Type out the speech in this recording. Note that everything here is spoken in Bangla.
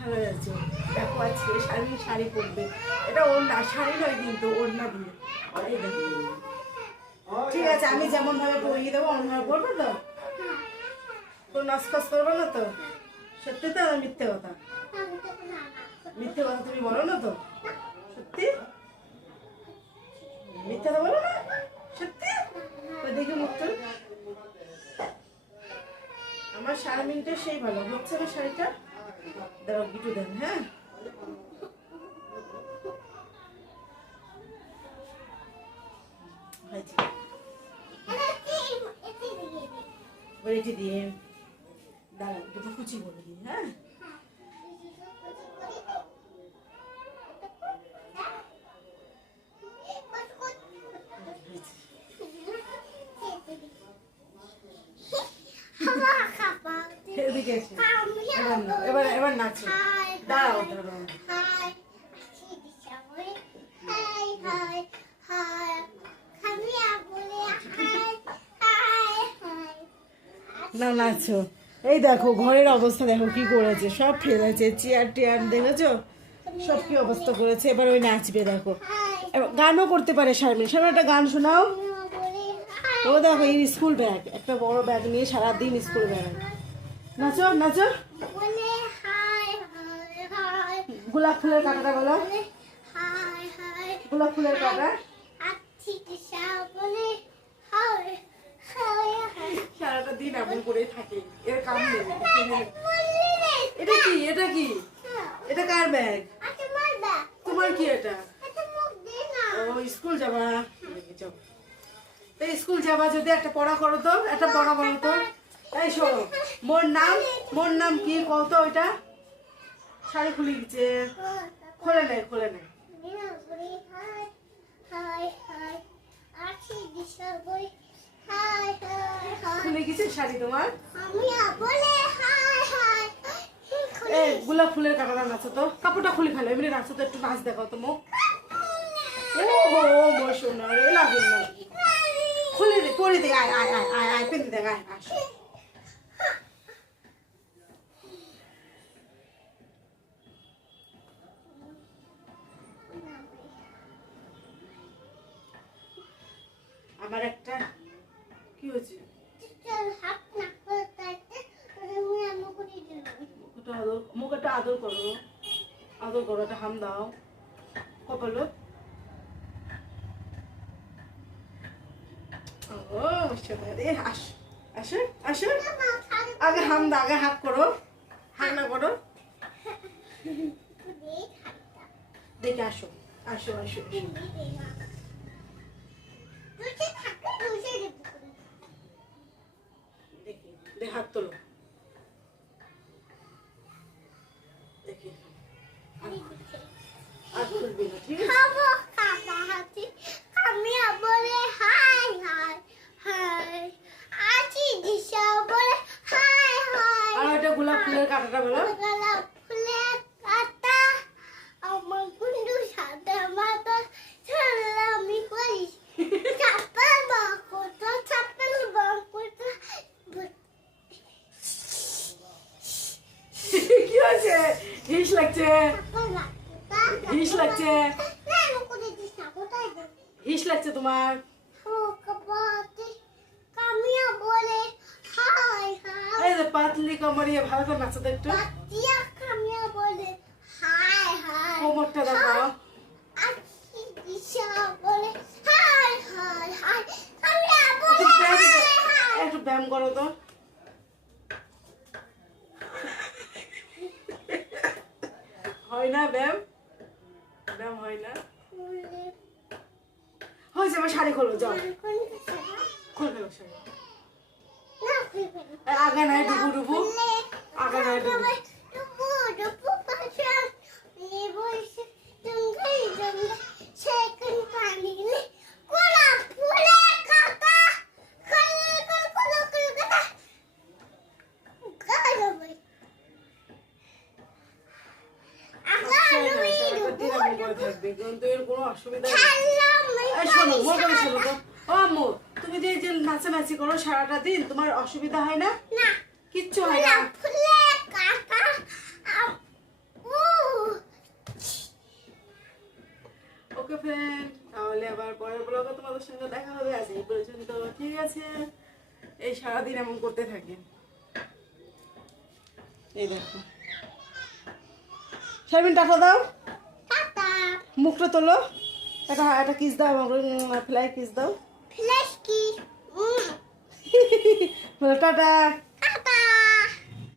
ভালো হয়েছে। দেখো আজকে শাড়ি পরবে, এটা ওড়না, শাড়ি নয় কিন্তু ওড়না দিয়ে। এই দেখো, ঠিক আছে আমি যেমন ভাবে পরিয়ে দেবো অন্যভাবে পরবে তো? তোর নাচকাজ করবে না তো? সত্যি তো না মিথ্যে কথা? মিথ্যে কথা তুমি বলো না তো? সত্যি মিথ্যে কথা বলো না? সত্যি? ওই দেখি মুখটা। আমার শারমিনটা সেই ভালো হচ্ছে না শাড়িটা। দাঁড়াও গিটু দেন। হ্যাঁ এটি দিয়ে দাঁড়াও দুটো কুচি বলে দিই। হ্যাঁ এদিকে এসে এবার এবার নাচো। দাঁড়াও দাঁড়াও। না নাচো। এই দেখো ঘরের অবস্থা দেখো কি করেছে, সব ফেলেছে, চেয়ার টেয়ার দেখেছো সব কি অবস্থা করেছে। এবার ওই নাচবে দেখো, গানও করতে পারে শারমিন। শারমিন একটা গান শোনাও। ও দেখো এই স্কুল ব্যাগ, একটা বড় ব্যাগ নিয়ে সারাদিন স্কুল ব্যাগ। নাচো নাচো। গোলাপ ফুলের কাঁটাটা বলো। গোলাপ ফুলের কাঁটা সারাটা দিন এমন করেই থাকে, এর কাম নেই। এটা কি? এটা কি? এটা কার ব্যাগ? তোমার কি এটা? ও স্কুল যাবা? স্কুল যাবা যদি একটা পড়া করো তো, একটা পড়া করো তো। এই শোনো, মোর নাম কি কত? ওইটা শাড়ি খুলে গেছে, খোলে নেই খোলে নেই। খুলে গেছে শাড়ি তোমার? গোলাপ ফুলের কাঁটাটা নাচো তো, কাপড়টা খুলে ফেলো, এমনি নাচো তো, একটু নাচ দেখাও তো মুখ। ও মোর সোনা রে, লাগে না, খুলে দে, পরে দে, আয় আয় আয় আয় আয় পেতে দেখ, আয় আসো। আমার একটা কি হয়েছে? মুখটা আদর করো, আদর করো, একটা হাম দাও কপালো। ও সোনারে, আসো আসো আসো। আগে হাম দাও, আগে হাত করো, হাত না করো। দেখে আসো আসো আসো। দেখি হাত তোলো, দেখি আর খুলবি না, ঠিক আছে? আর ওইটা গোলাপ ফুলের কাঁটাটা বলো। কি হয়েছে? হিস লাগছে, হিস লাগছে, হিস লাগছে তোমার? এই যে পাতলি কামড়িয়ে ভালো করে নাচো তো একটু, কোমরটা দেখাও। একটু ব্যায়াম করো তো। হয় না ব্যায়াম, ব্যায়াম হয় না। হয়েছে, আমার শাড়ি খোলো, যাও খুলে ফেলো শাড়ি। আগা নাই ডুবু ডুবু, আগা নাই ডুবু। তুমি যে নাচানাচি করো সারাটা দিন, তোমার অসুবিধা হয় না? কিচ্ছু হয় না। ফ্রেন্ড, তাহলে আবার পরের ব্লগে তোমাদের সঙ্গে দেখা হবে। আজ এই পর্যন্ত, ঠিক আছে? এই সারাদিন এমন করতে থাকে। এই দেখো, শারমিন টাটা দাও, মুখটা তোলো, একটা কিস দাও, ফ্লাই কিস দাও, বলো টাটা।